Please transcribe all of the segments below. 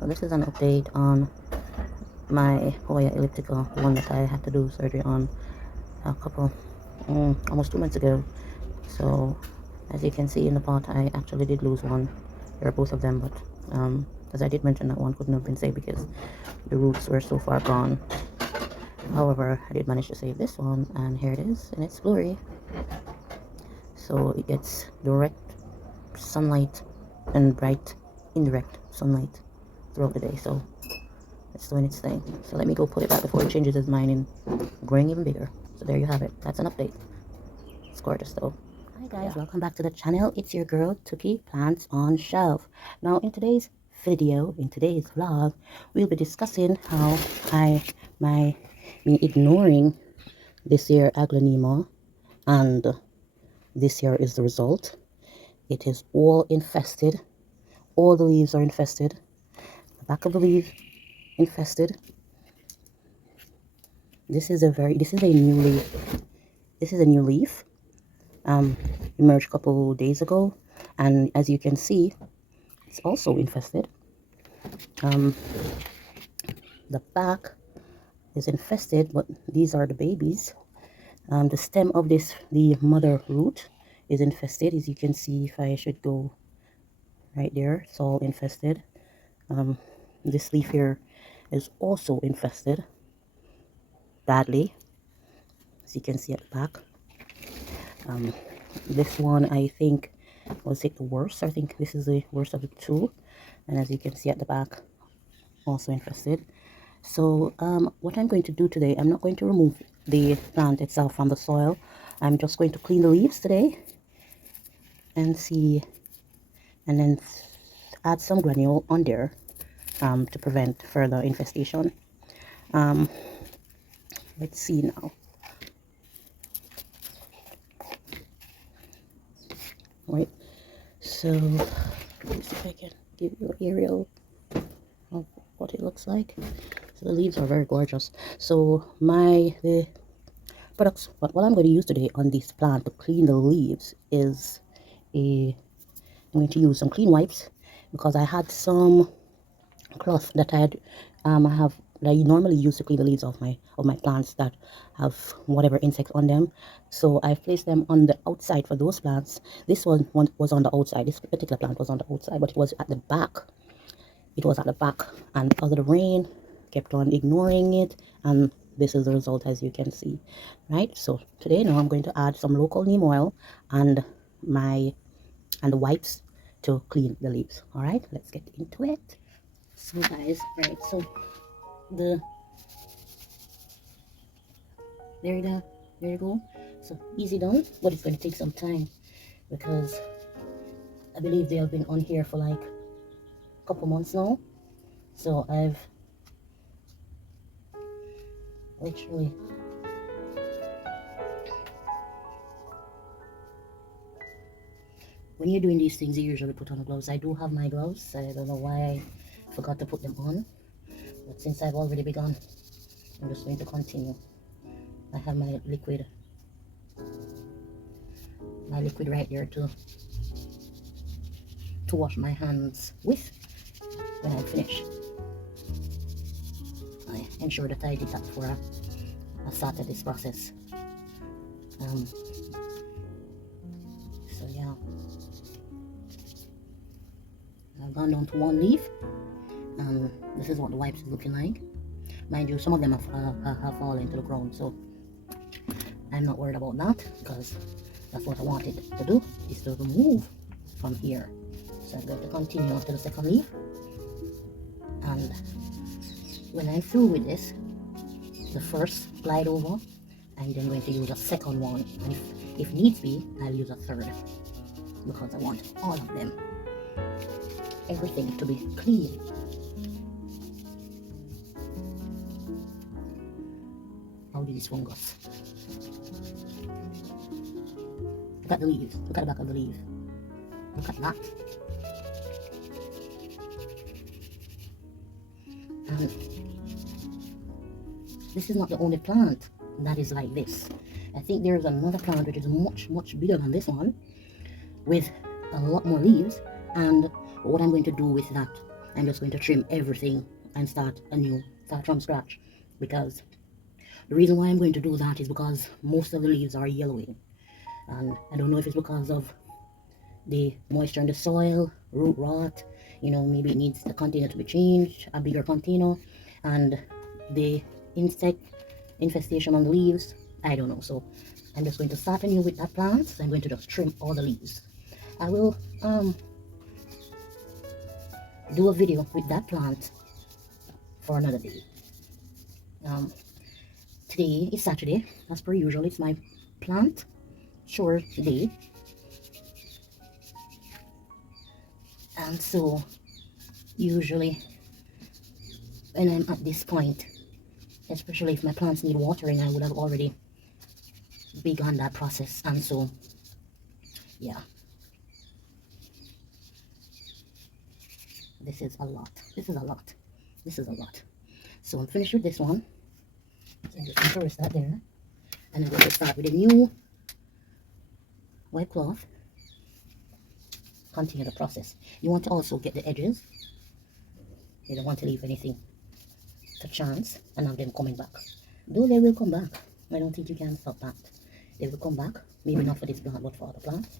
So this is an update on my Hoya elliptical, the one that I had to do surgery on a couple, almost 2 months ago. So as you can see in the pot, I actually did lose one. There are both of them, but as I did mention, that one couldn't have been saved because the roots were so far gone. However, I did manage to save this one, and here it is in its glory. So it gets direct sunlight and bright indirect sunlight throughout the day, so it's doing its thing. So let me go put it back before it changes its mind and growing even bigger. So there you have it. That's an update. It's gorgeous though. Hi guys, welcome back to the channel. It's your girl Tuki Plants on Shelf. Now in today's video, in today's vlog, we'll be discussing how been ignoring this year Aglaonema, and this year is the result. It is all infested. All the leaves are infested. The back of the leaf infested. This is a new leaf. This is a new leaf. Emerged a couple days ago, and as you can see, it's also infested. The back is infested, but these are the babies. The stem of the mother root is infested, as you can see. If I should go right there, it's all infested. This leaf here is also infested badly, as you can see at the back. This one, I think, was it the worst. I think this is the worst of the two, and as you can see at the back, also infested. So what I'm going to do today, I'm not going to remove the plant itself from the soil. I'm just going to clean the leaves today and then add some granule on there to prevent further infestation. Let's see now. Right, so let's see if I can give you an aerial of what it looks like. So the leaves are very gorgeous. So the products, what I'm going to use today on this plant to clean the leaves is I'm going to use some clean wipes, because I had some cloth that I normally use to clean the leaves of my plants that have whatever insects on them. So I placed them on the outside for those plants. This one was on the outside. This particular plant was on the outside, but it was at the back. It was at the back, and because of the rain, kept on ignoring it, and this is the result, as you can see. Right, so today now I'm going to add some local neem oil and the wipes to clean the leaves. All right, let's get into it. So guys, right, so there you go. So easy done, but it's going to take some time, because I believe they have been on here for like a couple months now. So I've literally when you're doing these things, you usually put on gloves. I do have my gloves. I don't know why I forgot to put them on, but since I've already begun, I'm just going to continue. I have my liquid right here to wash my hands with when I finish. I ensure that I did that before I started this process. So yeah, I've gone down to one leaf. This is what the wipes is looking like. Mind you, some of them have fallen to the ground, so I'm not worried about that, because that's what I wanted to do, is to remove from here. So I'm going to continue on to the second leaf, and when I'm through with this, the first glide over, I'm then going to use a second one, and if needs be, I'll use a third, because I want all of them, everything to be clean. How did this one go? Look at the leaves. Look at the back of the leaf. Look at that. And this is not the only plant that is like this. I think there is another plant which is much bigger than this one, with a lot more leaves. And what I'm going to do with that I'm just going to trim everything and start anew, start from scratch, because the reason why I'm going to do that is because most of the leaves are yellowing, and I don't know if it's because of the moisture in the soil, root rot, you know, maybe it needs the container to be changed, a bigger container, and the insect infestation on the leaves, I don't know. So I'm just going to start anew with that plant. So I'm going to just trim all the leaves. I will do a video with that plant for another day. Today is Saturday, as per usual. It's my plant chore day, and so usually when I'm at this point, especially if my plants need watering, I would have already begun that process. And so yeah, this is a lot. This is a lot. This is a lot. So I'm finished with this one. So I'm just going to rest that there, and I'm going to start with a new white cloth. Continue the process. You want to also get the edges. You don't want to leave anything to chance and have them coming back. Though they will come back. I don't think you can stop that. They will come back. Maybe not for this plant, but for other plants.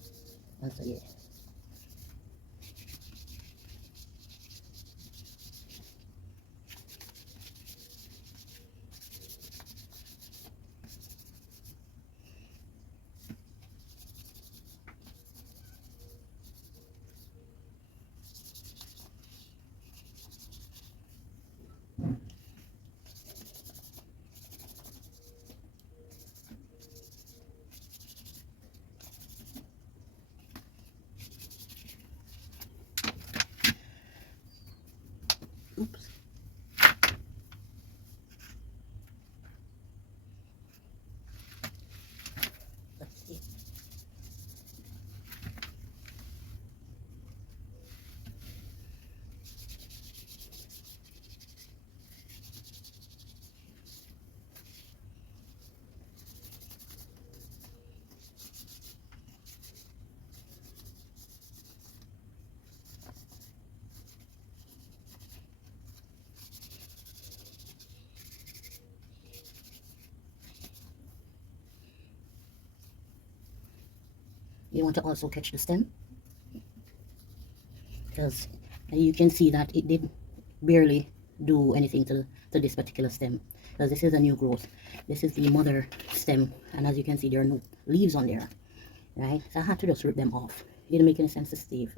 And so yeah. Oops. Let's see. You want to also catch the stem, because you can see that it did barely do anything to this particular stem, because this is a new growth. This is the mother stem, and as you can see, there are no leaves on there, right? So I had to just rip them off. It didn't make any sense to save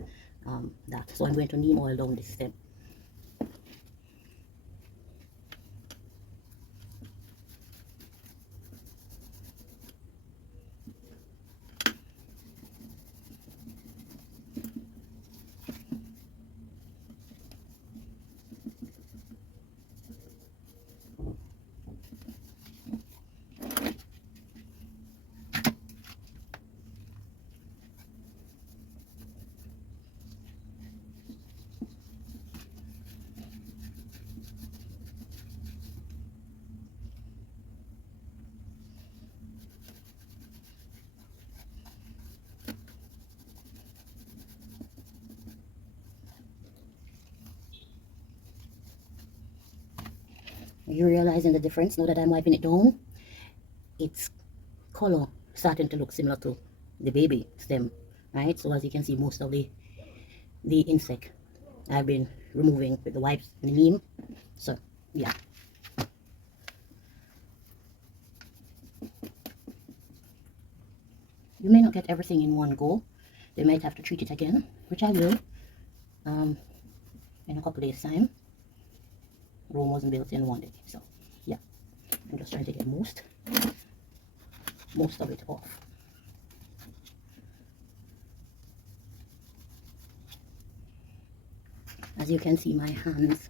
that. So I'm going to neem oil down this stem. You're realizing the difference now that I'm wiping it down? Its color starting to look similar to the baby stem, right? So as you can see, most of the insect I've been removing with the wipes and the neem. So yeah. You may not get everything in one go. They might have to treat it again, which I will in a couple days time. Rome wasn't built in one day, so yeah, I'm just trying to get most of it off. As you can see, my hands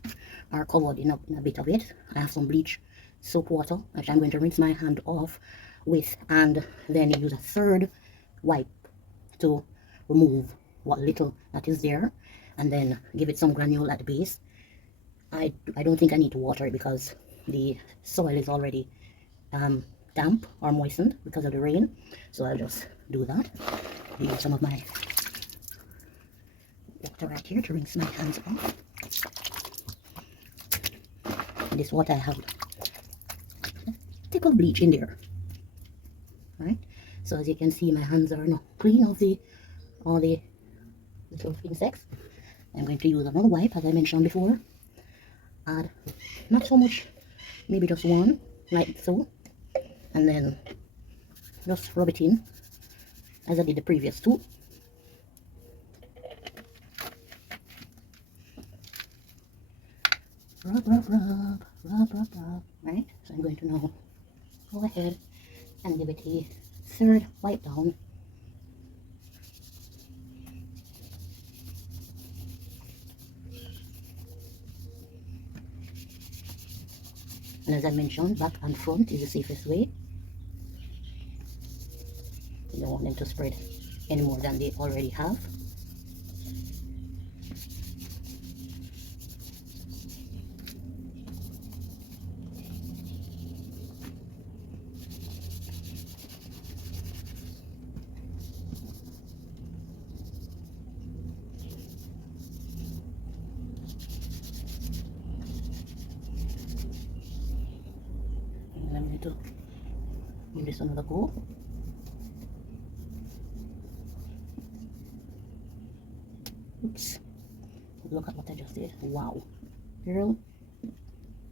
are covered in a bit of it. I have some bleach soap water, which I'm going to rinse my hand off with, and then use a third wipe to remove what little that is there, and then give it some granule at the base. I don't think I need to water it because the soil is already damp or moistened because of the rain. So I'll just do that. Use some of my water right here to rinse my hands off. In this water I have a tick of bleach in there. Alright, so as you can see, my hands are now clean of all the little insects. I'm going to use another wipe, as I mentioned before. Add not so much, maybe just one, like so, and then just rub it in as I did the previous two. Rub, rub, rub, rub, rub, rub. Right, so I'm going to now go ahead and give it a third wipe down. And as I mentioned, back and front is the safest way. You don't want them to spread any more than they already have. And I'm going to give this another go. Oops, look at what I just did. Wow, girl,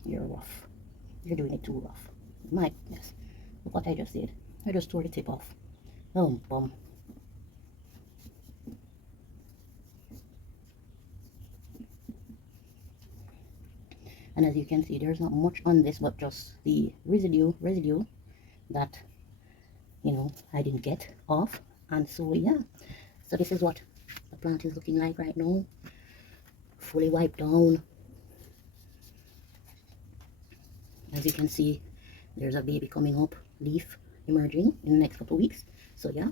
you're rough. You're doing it too rough. My goodness, look what I just did. I just tore the tip off. Oh, bum. And as you can see, there's not much on this, but just the residue that, you know, I didn't get off. And so yeah, so this is what the plant is looking like right now, fully wiped down. As you can see, there's a baby coming up, leaf emerging in the next couple of weeks. So yeah,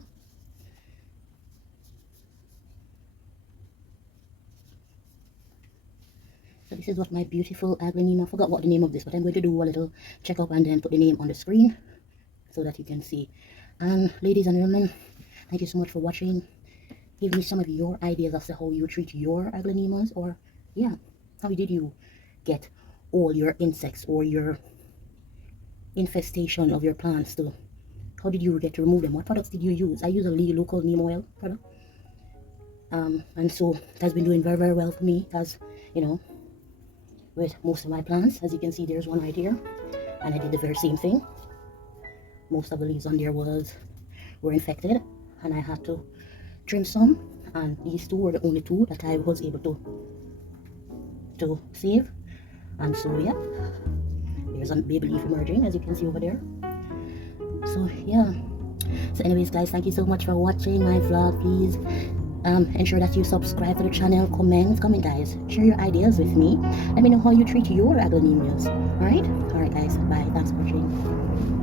so this is what my beautiful Aglaonema, I forgot what the name of this, but I'm going to do a little checkup and then put the name on the screen so that you can see. And ladies and gentlemen, thank you so much for watching. Give me some of your ideas as to how you treat your Aglaonemas, or yeah, how did you get all your insects or your infestation of your plants to, how did you get to remove them? What products did you use? I use a local neem oil product, and so it has been doing very, very well for me, as you know, with most of my plants. As you can see, there's one right here, and I did the very same thing. Most of the leaves on there were infected, and I had to trim some, and these two were the only two that I was able to save. And so yeah, there's a baby leaf emerging, as you can see over there. So yeah, so anyways guys, thank you so much for watching my vlog. Please ensure that you subscribe to the channel, comment guys, share your ideas with me, let me know how you treat your Aglaonemias. All right guys, bye, thanks for watching.